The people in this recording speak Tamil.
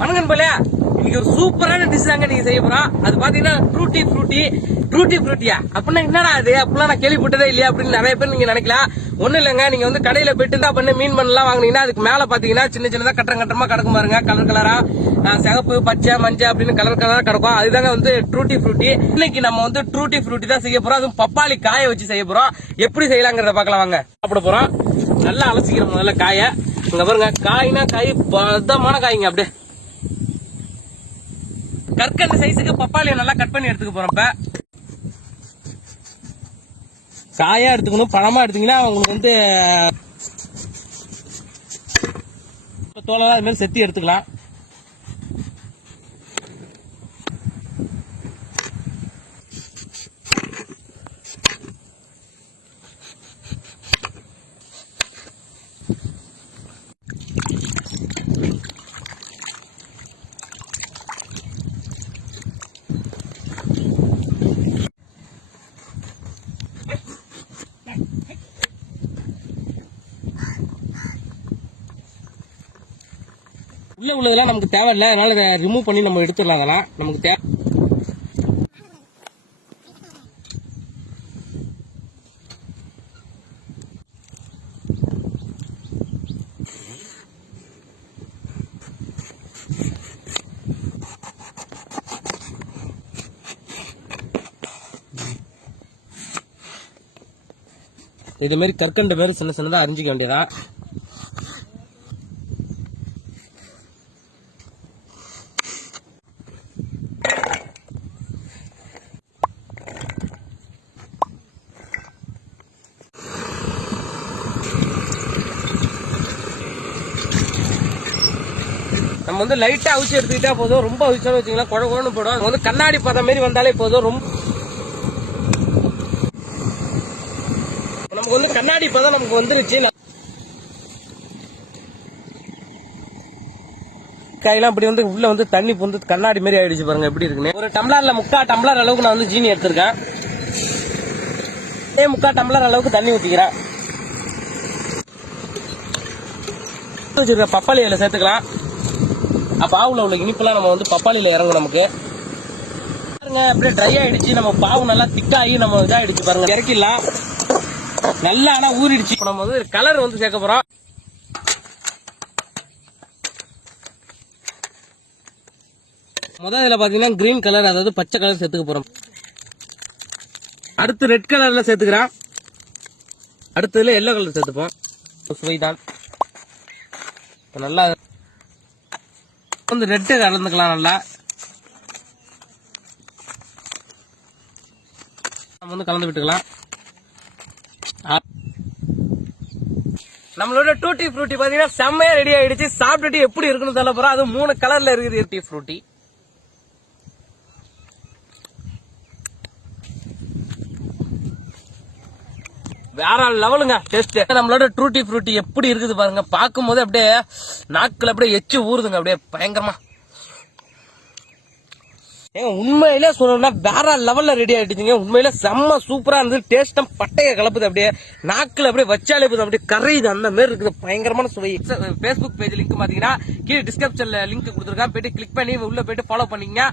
வணக்கம் போல இன்னைக்கு ஒரு சூப்பரான டிஷ் தாங்க நீங்க செய்ய போறோம். அது பாத்தீங்கன்னா ட்ரூட்டி ஃப்ரூட்டியா அப்படின்னா என்னடா அது அப்படிலாம் நான் கேள்விப்பட்டதே இல்லையா அப்படின்னு நிறைய பேர் நீங்க நினைக்கலாம். ஒண்ணு இல்லங்க, நீங்க வந்து கடையில போயிட்டு தான் பண்ணி மீன் பண்ணலாம் வாங்குனீங்கன்னா அதுக்கு மேல பாத்தீங்கன்னா சின்ன சின்னதா கட்டமா கிடக்கும் பாருங்க. கலர் கலரா சிகப்பு பச்சை மஞ்சள் அப்படின்னு கலர் கலரா கிடக்கும். அதுதாங்க வந்து ட்ரூட்டி ஃப்ரூட்டி. இன்னைக்கு நம்ம வந்து ட்ரூட்டி ஃப்ரூட்டி தான் செய்ய போறோம். அதுவும் பப்பாளி காய வச்சு செய்ய போறோம். எப்படி செய்யலாங்கிறத பாக்கலாம் வாங்க. சாப்பிட போறோம். நல்லா அலசிக்கிறோம் முதல்ல காய. இங்க பாருங்க, காய்னா காய் பதமான காய்ங்க. அப்படியே கற்கண்டு சைஸுக்கு பப்பாளியை நல்லா கட் பண்ணி எடுத்துக்க போறோம். இப்ப காயா எடுத்துக்கணும். பழமா எடுத்தீங்கன்னா உங்களுக்கு வந்து தோலெல்லாம் அது மாதிரி செத்தி எடுத்துக்கலாம். உள்ள உள்ளதெல்லாம் நமக்கு தேவையில்லை, அதனால இதை ரிமூவ் பண்ணி நம்ம எடுத்துடலாம். அதெல்லாம் நமக்கு தேவை. இது மாதிரி கற்கண்டு மாதிரி சின்ன சின்னதா அரிஞ்சிக்க வேண்டியதா. நம்ம வந்து லைட்டா அவிச்சு எடுத்துக்கிட்டா போதும். ரொம்ப அவிச்சாலும் வச்சுக்கலாம் குழ குழன்னு போடும். அது வந்து கண்ணாடி பதம் மாதிரி வந்தாலே போதும். ரொம்ப நமக்கு வந்து கண்ணாடி பதம் நமக்கு வந்துருச்சு. காயெல்லாம் இப்படி வந்து உள்ள வந்து தண்ணி வந்து கண்ணாடி மாதிரி ஆயிடுச்சு பாருங்க எப்படி இருக்குன்னு. ஒரு டம்ளர்ல 3/4 டம்ளர் அளவுக்கு நான் வந்து ஜீனி எடுத்திருக்கேன். 3/4 டம்ளர் அளவுக்கு தண்ணி ஊத்திக்கிறேன். வச்சிருக்க பப்பாளி இலை சேர்த்துக்கலாம். அப்ப பாவுல உள்ள இனிப்பெல்லாம் நம்ம வந்து பப்பாளியில இறங்கும். நமக்கு பாருங்க அப்படியே ட்ரை ஆயிடுச்சு. நம்ம பாவு நல்லா திக்காகி நம்ம இதாயிடுச்சு பாருங்க. இறக்கிடலாம். நல்லா ஆனா ஊறிடுச்சு. நம்ம வந்து கலர் வந்து சேர்க்க போறோம். முதல்ல இதுல பாத்தீங்கன்னா கிரீன் கலர், அதாவது பச்சை கலர் சேர்த்துக்க போறோம். அடுத்து ரெட் கலர்ல சேர்த்துக்கிறோம். அடுத்ததுல எல்லோ கலர் சேர்த்துப்போம். சுவைதான் நல்லா வந்து ரெட்டு கலந்துக்கலாம். நல்லா நம்ம வந்து கலந்து விட்டுக்கலாம். நம்மளோட டூட்டி ஃப்ரூட்டி பாத்தீங்கன்னா செம்மையா ரெடி ஆயிடுச்சு. சாப்பிட்டுட்டு எப்படி இருக்குன்னு சொல்ல போறோம். அது 3 கலர்ல இருக்குது டூட்டி ஃப்ரூட்டி. வேற லெவலுங்க டேஸ்ட். நம்மளோட டூட்டி ஃப்ரூட்டி எப்படி இருக்குது பாருங்க. பார்க்கும் போது அப்படியே நாக்குல அப்படியே எச்சு ஊறுதுங்க. அப்படியே பயங்கரமா. ஏங்க உண்மையிலே சொல்லணும்னா வேற லெவல்ல ரெடி ஆயிடுச்சுங்க. உண்மையில செம்ம சூப்பரா இருந்தது. டேஸ்டம் பட்டைய கலப்புது. அப்படியே நாக்குல அப்படியே வச்சாலே போதும் அப்படியே கரையுது. அந்த மாதிரி இருக்குது. பயங்கரமான சுவை. Facebook பேஜ் லிங்க் பாத்தீங்கன்னா கீழே டிஸ்கிரிப்ஷன்ல லிங்க் கொடுத்துருக்கேன். போயிட்டு கிளிக் பண்ணி உள்ள போயிட்டு ஃபாலோ பண்ணீங்க.